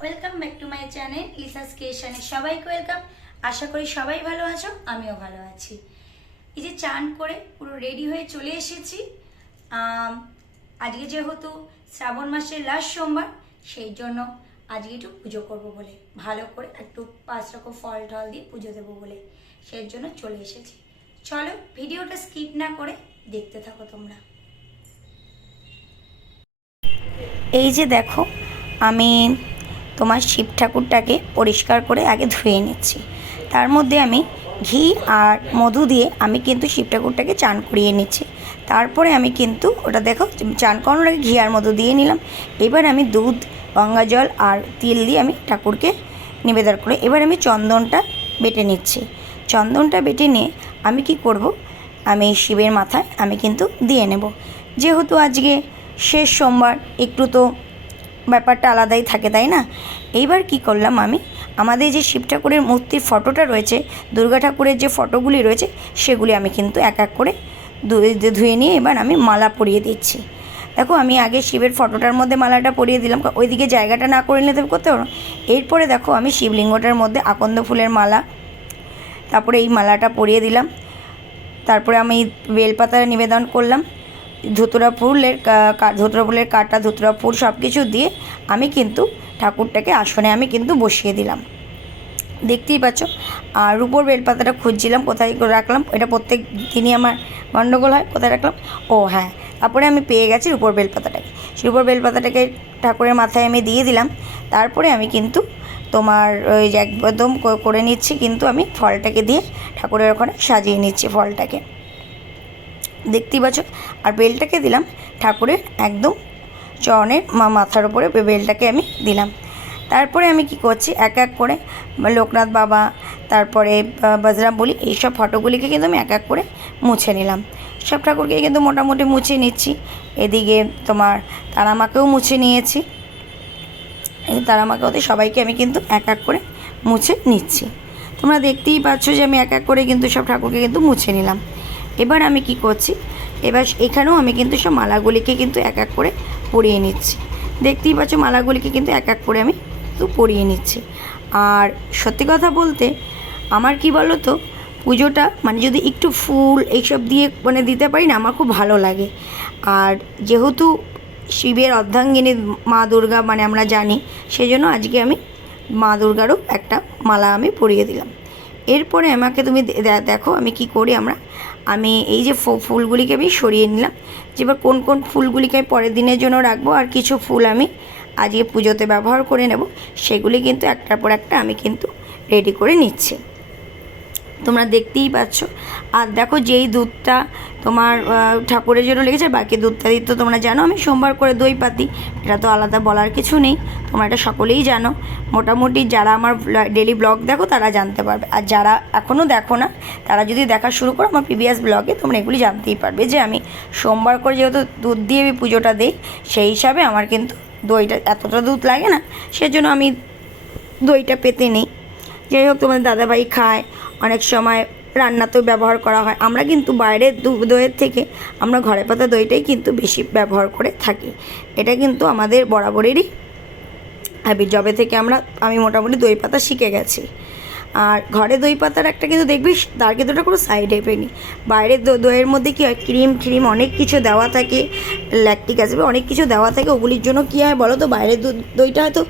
Welcome back to my channel Lisa's ক্রিয়েশনে সবাইকে welcome আশা করি সবাই ভালো আছো, আমিও ভালো আছি। এই যে চান করে পুরো রেডি হয়ে চলে এসেছি। আজকে যেহেতু শ্রাবণ মাসের লাস্ট সোমবার, সেই জন্য আজকে একটু পুজো করব বলে। ভালো করে একটু পাঁচ রকম ফল টল দিয়ে পুজো দেবো বলে। সেই জন্য চলে এসেছি। চলো ভিডিওটা স্কিপ না করে দেখতে থাকো তোমরা। এই যে দেখো, আমি তোমার শিব ঠাকুরটাকে পরিষ্কার করে আগে ধুয়ে নিচ্ছি। তার মধ্যে আমি ঘি আর মধু দিয়ে আমি কিন্তু শিব ঠাকুরটাকে চান করিয়ে নিচ্ছি। তারপরে আমি কিন্তু ওটা দেখো, চান করানোর আগে ঘি আর মধু দিয়ে নিলাম। এবার আমি দুধ, গঙ্গা জল আর তিল দিয়ে আমি ঠাকুরকে নিবেদন করে, এবার আমি চন্দনটা বেটে নিচ্ছি। চন্দনটা বেটে নিয়ে আমি কি করব? আমি শিবের মাথায় আমি কিন্তু দিয়ে নেব। যেহেতু আজকে শেষ সোমবার, একটু তো ব্যাপারটা আলাদাই থাকে, তাই না? এইবার কি করলাম আমি? আমাদের যে শিব ঠাকুরের মূর্তির ফটোটা রয়েছে, দুর্গা ঠাকুরের যে ফটোগুলি রয়েছে, সেগুলি আমি কিন্তু এক এক করে ধুয়ে নিয়ে এবার আমি মালা পরিয়ে দিচ্ছি। দেখো, আমি আগে শিবের ফটোটার মধ্যে মালাটা পরিয়ে দিলাম ওইদিকে জায়গাটা না করে নিতে করতে পারো এরপরে দেখো, আমি শিবলিঙ্গটার মধ্যে আকন্দ ফুলের মালা, তারপরে এই মালাটা পরিয়ে দিলাম। তারপরে আমি বেলপাতা নিবেদন করলাম। ধুতুরা ফুলের ধুতুরা ফুলের কাটা ধুতুরা ফুল সব কিছু দিয়ে আমি কিন্তু ঠাকুরটাকে আসনে আমি কিন্তু বসিয়ে দিলাম। দেখতেই পাচ্ছ, আর রূপোর বেলপাতাটা খুঁজছিলাম, কোথায় রাখলাম, এটা প্রত্যেক দিনই আমার গণ্ডগোল হয়, কোথায় রাখলাম? ও হ্যাঁ তারপরে আমি পেয়ে গেছি রূপোর বেলপাতাটাকে। সেই রূপোর বেলপাতাটাকে ঠাকুরের মাথায় আমি দিয়ে দিলাম, তারপরে আমি কিন্তু তোমার ওই একদম করে নিচ্ছি কিন্তু আমি ফলটাকে দিয়ে ঠাকুরের ওখানে সাজিয়ে নিচ্ছি ফলটাকে। দেখতেই পাচ্ছ আর বেলটাকে দিলাম ঠাকুরের একদম চরণের মাথার উপরে বেলটাকে আমি দিলাম। তারপরে আমি কি করছি? এক এক করে লোকনাথ বাবা, তারপরে বজরাম বলি, এইসব ফটোগুলিকে কিন্তু আমি এক এক করে মুছে নিলাম। সব ঠাকুরকে কিন্তু মোটামুটি মুছে নিচ্ছি। এদিকে তোমার তারামাকেও মুছে নিয়েছি। এই তারামাকে ওদের সবাইকে আমি কিন্তু এক এক করে মুছে নিচ্ছি। তোমরা দেখতেই পাচ্ছ যে আমি এক এক করে কিন্তু সব ঠাকুরকে কিন্তু মুছে নিলাম। এবার আমি কি করছি? এবার এখানেও আমি কিন্তু সব মালাগুলিকে কিন্তু এক এক করে পরিয়ে নিচ্ছি। দেখতেই পাচ্ছ মালাগুলিকে কিন্তু এক এক করে আমি তো পরিয়ে নিচ্ছি। আর সত্যি কথা বলতে আমার কি বলো তো পুজোটা মানে যদি একটু ফুল এইসব দিয়ে মানে দিতে পারি না, আমার খুব ভালো লাগে। আর যেহেতু শিবের অর্ধাঙ্গিনী মা দুর্গা মানে আমরা জানি সেই জন্য আজকে আমি মা দুর্গারও একটা মালা আমি পরিয়ে দিলাম। এরপরে আমাকে তুমি দেখো আমি কি করি আমরা। আমি এই যে ফুলগুলিকে আমি সরিয়ে নিলাম। যে এবার কোন কোন ফুলগুলিকে আমি পরের দিনের জন্য রাখব আর কিছু ফুল আমি আজকে পুজোতে ব্যবহার করে নেব, সেগুলি কিন্তু একটার পর একটা আমি কিন্তু রেডি করে নিচ্ছি। তোমরা দেখতেই পাচ্ছ। আর দেখো যেই দুধটা তোমার ঠাকুরের জন্য লেগেছে বাকি দুধটা দিতে তোমরা জানো, আমি সোমবার করে দই পাতি এটা তো আলাদা বলার কিছু নেই, তোমরা এটা সকলেই জানো। মোটামুটি যারা আমার ডেলি ব্লগ দেখো, তারা জানতে পারবে। আর যারা এখনও দেখো না, তারা যদি দেখা শুরু করো আমার প্রিভিয়াস ব্লগে তোমরা এগুলি জানতেই পারবে যে আমি সোমবার করে যেহেতু দুধ দিয়ে আমি পুজোটা দিই, সেই হিসাবে আমার কিন্তু দইটা, এতটা দুধ লাগে না, সেজন্য আমি দইটা পেতে নেই। যাই হোক, তোমাদের দাদাভাই খায়। অনেক সময় রান্নাতেও ব্যবহার করা হয়। আমরা কিন্তু বাইরের দইয়ের থেকে আমরা ঘরে পাতা দইটাই কিন্তু বেশি ব্যবহার করে থাকি। এটা কিন্তু আমাদের বরাবরেরই হ্যাবি জবে থেকে আমরা, আমি মোটামুটি দই পাতা শিখে গেছি। আর ঘরে দই পাতার একটা কিন্তু দেখবি, তার কিন্তু ওটা কোনো সাইড এফেক্ট নেই। বাইরের দই- দইয়ের মধ্যে কী হয়, ক্রিম ক্রিম অনেক কিছু দেওয়া থাকে ল্যাকটিক অ্যাসিড অনেক কিছু দেওয়া থাকে। ওগুলির জন্য কী হয় বলো তো বাইরের দইটা হয়তো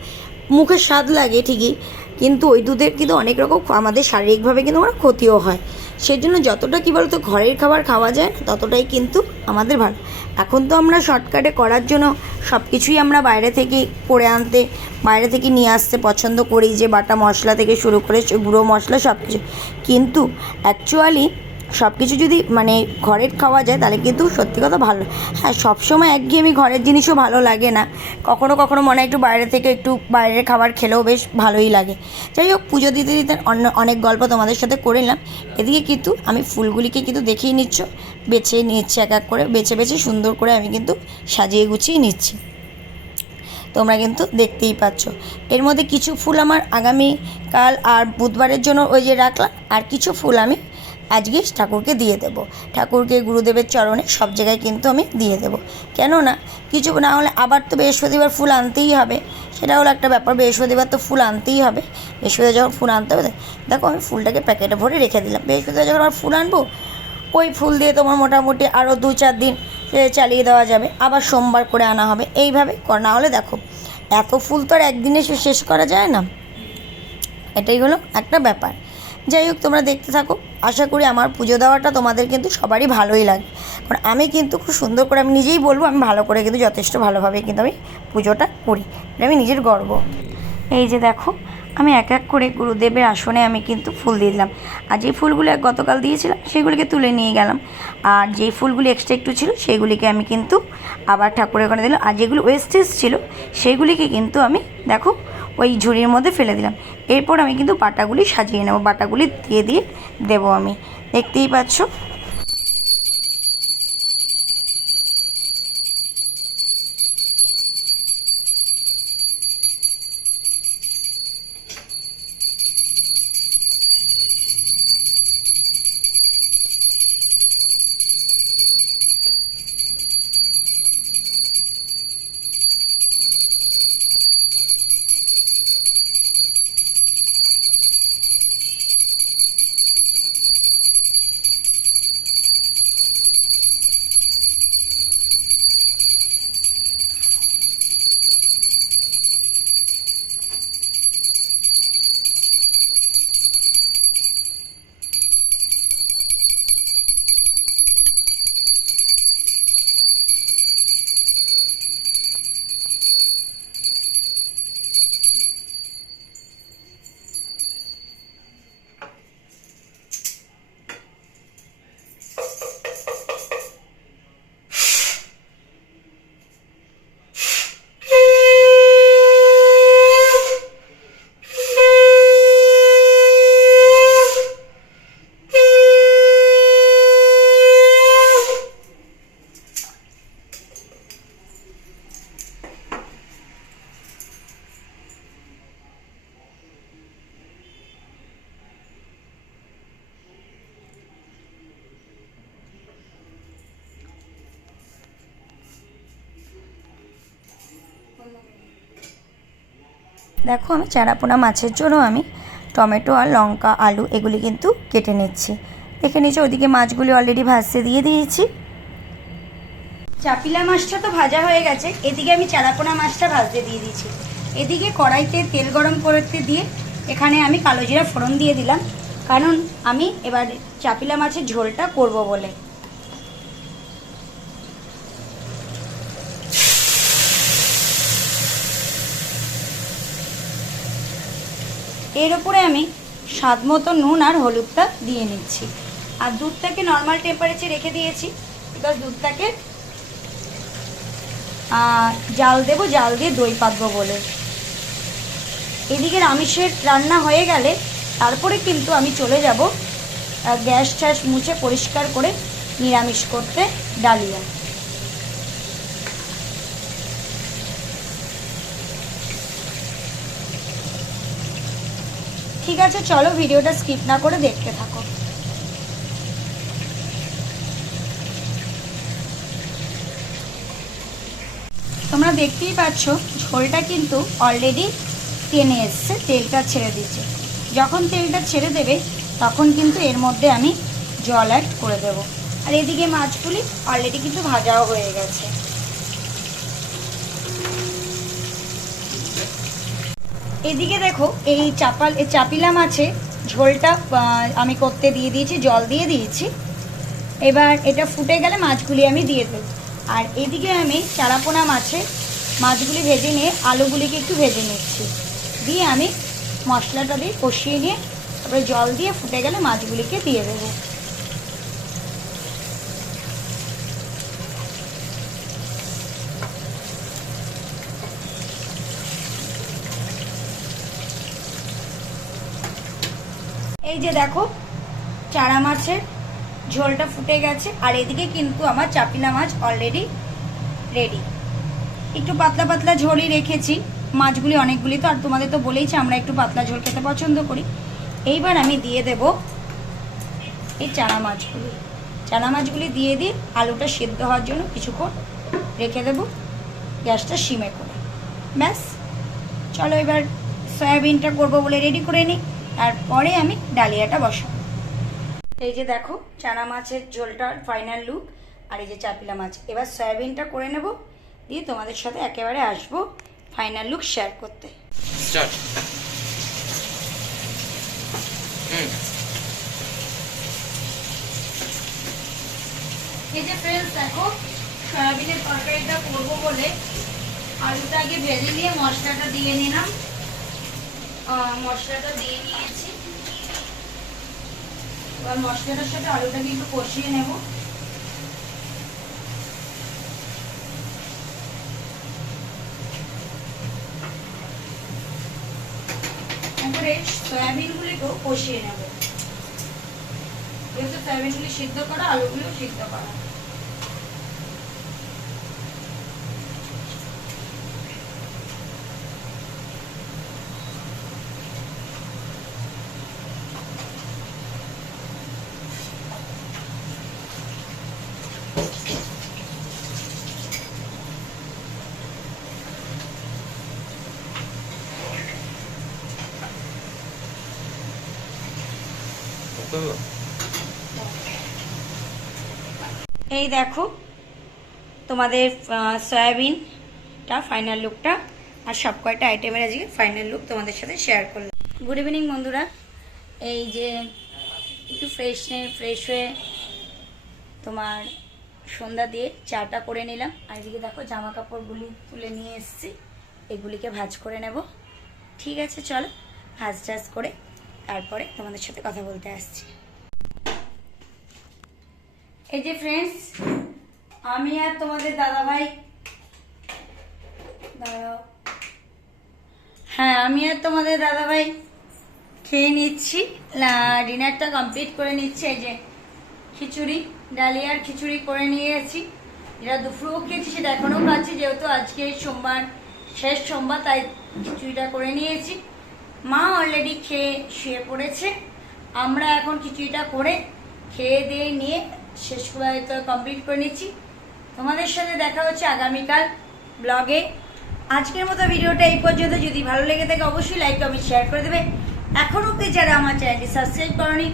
মুখে স্বাদ লাগে ঠিকই, কিন্তু ওই দুধের কিন্তু অনেক রকম আমাদের শারীরিকভাবে কিন্তু আমার ক্ষতিও হয়। সেই জন্য যতটা কী বলতো ঘরের খাবার খাওয়া যায় ততটাই কিন্তু আমাদের ভালো। এখন তো আমরা শর্টকাটে করার জন্য সব কিছুই আমরা বাইরে থেকে করে আনতে, বাইরে থেকে নিয়ে আসতে পছন্দ করি যে বাটা মশলা থেকে শুরু করে গুঁড়ো মশলা সব কিছু কিন্তু অ্যাকচুয়ালি সব কিছু যদি মানে ঘরের খাওয়া যায়, তাহলে কিন্তু সত্যি কথা ভালো। হ্যাঁ সবসময় একঘেয়েমি ঘরের জিনিসও ভালো লাগে না। কখনো কখনো মনে হয় একটু বাইরে থেকে একটু বাইরের খাবার খেলেও বেশ ভালোই লাগে। যাই হোক, পুজো দিতে দিতে অন্য অনেক গল্প তোমাদের সাথে করে নিলাম। এদিকে কিন্তু আমি ফুলগুলিকে কিন্তু দেখেই নিচ্ছ। বেছে নিচ্ছি এক এক করে, বেছে বেছে সুন্দর করে আমি কিন্তু সাজিয়ে গুছিয়ে নিচ্ছি। তোমরা কিন্তু দেখতেই পাচ্ছ। এর মধ্যে কিছু ফুল আমার আগামী কাল আর বুধবারের জন্য ওই যে রাখলাম, আর কিছু ফুল আমি আজকে ঠাকুরকে দিয়ে দেবো। ঠাকুরকে গুরুদেবের চরণে সব জায়গায় কিন্তু আমি দিয়ে দেবো। কেননা, কিছু না হলে আবার তো বৃহস্পতিবার ফুল আনতেই হবে। সেটা হলো একটা ব্যাপার, বৃহস্পতিবার তো ফুল আনতেই হবে। বৃহস্পতিবার যখন ফুল আনতে হবে, দেখো আমি ফুলটাকে প্যাকেটে ভরে রেখে দিলাম। বৃহস্পতিবার যখন আমার ফুল আনব ওই ফুল দিয়ে তোমার মোটামুটি আরও দু চার দিন চালিয়ে দেওয়া যাবে। আবার সোমবার করে আনা হবে। এইভাবে কর, না হলে দেখো, এত ফুল তো আর একদিনে শেষ করা যায় না। এটাই হলো একটা ব্যাপার। যাই হোক, তোমরা দেখতে থাকো। আশা করি আমার পুজো দেওয়াটা তোমাদের কিন্তু সবারই ভালোই লাগে কারণ আমি কিন্তু খুব সুন্দর করে আমি নিজেই বলব, আমি ভালো করে কিন্তু যথেষ্ট ভালোভাবে কিন্তু আমি পুজোটা করি। এটা আমি নিজের গর্ব। এই যে দেখো, আমি এক এক করে গুরুদেবের আসনে আমি কিন্তু ফুল দিয়ে দিলাম। আর যে ফুলগুলো গতকাল দিয়েছিলাম, সেগুলিকে তুলে নিয়ে গেলাম। আর যেই ফুলগুলি এক্সট্রা একটু ছিল, সেগুলিকে আমি কিন্তু আবার ঠাকুরের ওখানে দিলাম। আর যেগুলো ওয়েস্টেজ ছিল, সেগুলিকে কিন্তু আমি, দেখো ওই ঝুড়ির মধ্যে ফেলে দিলাম। এরপর আমি কিন্তু বাটাগুলি সাজিয়ে নেব। বাটাগুলি দিয়ে দিয়ে দেবো আমি। দেখতেই পাচ্ছ? দেখো আমি চারাপোনা মাছের জন্য আমি টমেটো আর লঙ্কা, আলু এগুলি কিন্তু কেটে নিচ্ছি। দেখে নিচ্ছি ওদিকে মাছগুলি অলরেডি ভাজতে দিয়ে দিয়েছি। চাপিলা মাছটা তো ভাজা হয়ে গেছে, এদিকে আমি চারাপোনা মাছটা ভাজতে দিয়ে দিয়েছি। এদিকে কড়াইতে তেল গরম করতে দিয়ে এখানে আমি কালো জিরা ফোড়ন দিয়ে দিলাম, কারণ আমি এবার চাপিলা মাছের ঝোলটা করব বলে। এর উপরে আমি স্বাদ মতো নুন আর হলুদটা দিয়ে নিচ্ছি। আর দুধটাকে নর্মাল টেম্পারেচার রেখে দিয়েছি। বিকজ দুধটাকে জাল দেবো, জাল দিয়ে দই পাতবো বলে। এদিকে আমিষের রান্না হয়ে গেলে তারপরে কিন্তু আমি চলে যাব গ্যাস ট্যাস মুছে পরিষ্কার করে নিরামিষ করতে ডালিয়া। ঠিক আছে, চলো ভিডিওটা স্কিপ না করে দেখতে থাকো। তোমরা দেখতেই পাচ্ছ, ঝোলটা কিন্তু অলরেডি টেনে এসছে, তেলটা ছেড়ে দিচ্ছে। যখন তেলটা ছেড়ে দেবে, তখন কিন্তু এর মধ্যে আমি জল অ্যাড করে দেব। আর এদিকে মাছগুলি অলরেডি কিন্তু ভাজাও হয়ে গেছে। এদিকে দেখো, এই চাপাল চাপিলা মাছে ঝোলটা আমি করতে দিয়ে দিয়েছি, জল দিয়ে দিয়েছি। এবার এটা ফুটে গেলে মাছগুলি আমি দিয়ে দেবো। আর এদিকে আমি চারাপোনা মাছে মাছগুলি ভেজে নিয়ে, আলুগুলিকে একটু ভেজে নিচ্ছি। দিয়ে আমি মশলাটা দিয়ে কষিয়ে নিয়ে, তারপরে জল দিয়ে ফুটে গেলে মাছগুলিকে দিয়ে দেবো। এই যে দেখো, চারা মাছের ঝোলটা ফুটে গেছে, আর এদিকে কিন্তু আমার চাপিলা মাছ অলরেডি রেডি একটু পাতলা পাতলা ঝোলই রেখেছি, মাছগুলি অনেকগুলি তো, আর তোমাদের তো বলেইছি আমরা একটু পাতলা ঝোল খেতে পছন্দ করি। এইবার আমি দিয়ে দেব এই চানা মাছগুলি। চানা মাছগুলি দিয়ে দিয়ে আলুটা সেদ্ধ হওয়ার জন্য কিছুক্ষণ রেখে দেব, গ্যাসটা সিমে করে। ব্যাস, চলো এবার সয়াবিনটা করব বলে রেডি করে নিই। তারপরে আমি ডালিয়াটা বসাবো। এই যে দেখো চানা মাছের ঝোলটার ফাইনাল লুক আর এই যে চাপিলা মাছ। এবার সয়াবিনটা করে নেব দিয়ে তোমাদের সাথে একেবারে আসব ফাইনাল লুক শেয়ার করতে। এই যে ফ্রেন্ডস দেখো সয়াবিনের তরকারিটা করব বলে আলুটা আগে ভেজে নিয়ে মশলাটা দিয়ে নিলাম। মশলাটা দিয়ে নিয়েছি। এবার মশলাটার সাথে আলুটাকে একটু কষিয়ে নেব। সিদ্ধ করা, আলুগুলিও সিদ্ধ করা। এই দেখো, তোমাদের সয়াবিনটা ফাইনাল লুকটা আর সব কয়টা আইটেমের আজকে ফাইনাল লুক তোমাদের সাথে শেয়ার করলাম। গুড ইভিনিং বন্ধুরা। এই যে, একটু ফ্রেশ ফ্রেশ হয়ে তোমার সন্ধ্যা দিয়ে চাটা করে নিলাম। আর এদিকে দেখো জামা কাপড়গুলি তুলে নিয়ে এসেছি। এগুলিকে ভাজ করে নেব। ঠিক আছে, চলো ভাজ টাজ করে তারপরে তোমাদের সাথে কথা বলতে আসছি। এই যে ফ্রেন্ডস আমি আর তোমাদের দাদা ভাই। হ্যাঁ আমি আর তোমাদের দাদা ভাই খেয়ে নিচ্ছি। ডিনারটা কমপ্লিট করে নিচ্ছি। এই যে খিচুড়ি ডালিয়ার খিচুড়ি করে নিয়েছি। যেটা দুপুরেও খেয়েছি, সেটা এখনও খাচ্ছি, যেহেতু আজকে সোমবার, শেষ সোমবার, তাই খিচুড়িটা করে নিয়েছি। মা অলরেডি খেয়ে শুয়ে পড়েছে। আমরা এখন খিচুড়িটা করে খেয়ে দিয়ে নিয়ে শেষ করে তো কমপ্লিট করে নিচ্ছি। তোমাদের সাথে দেখা হচ্ছে আগামীকাল ব্লগে আজকের মতো ভিডিওটা এই পর্যন্ত। যদি ভালো লেগে থাকে, অবশ্যই লাইক কমেন্ট শেয়ার করে দেবে। এখনও অব্দি যারা আমার চ্যানেলটি সাবস্ক্রাইব করনি,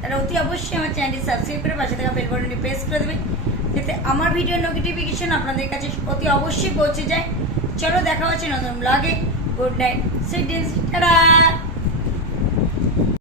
তারা অতি অবশ্যই আমার চ্যানেলটি সাবস্ক্রাইব করে পাশে থাকা বেল বাটনটি প্রেস করে দেবে। যাতে আমার ভিডিওর নোটিফিকেশন আপনাদের কাছে অতি অবশ্যই পৌঁছে যায়। চলো, দেখা হচ্ছে নতুন ব্লগে Good night. Sweet dreams. Ta-da!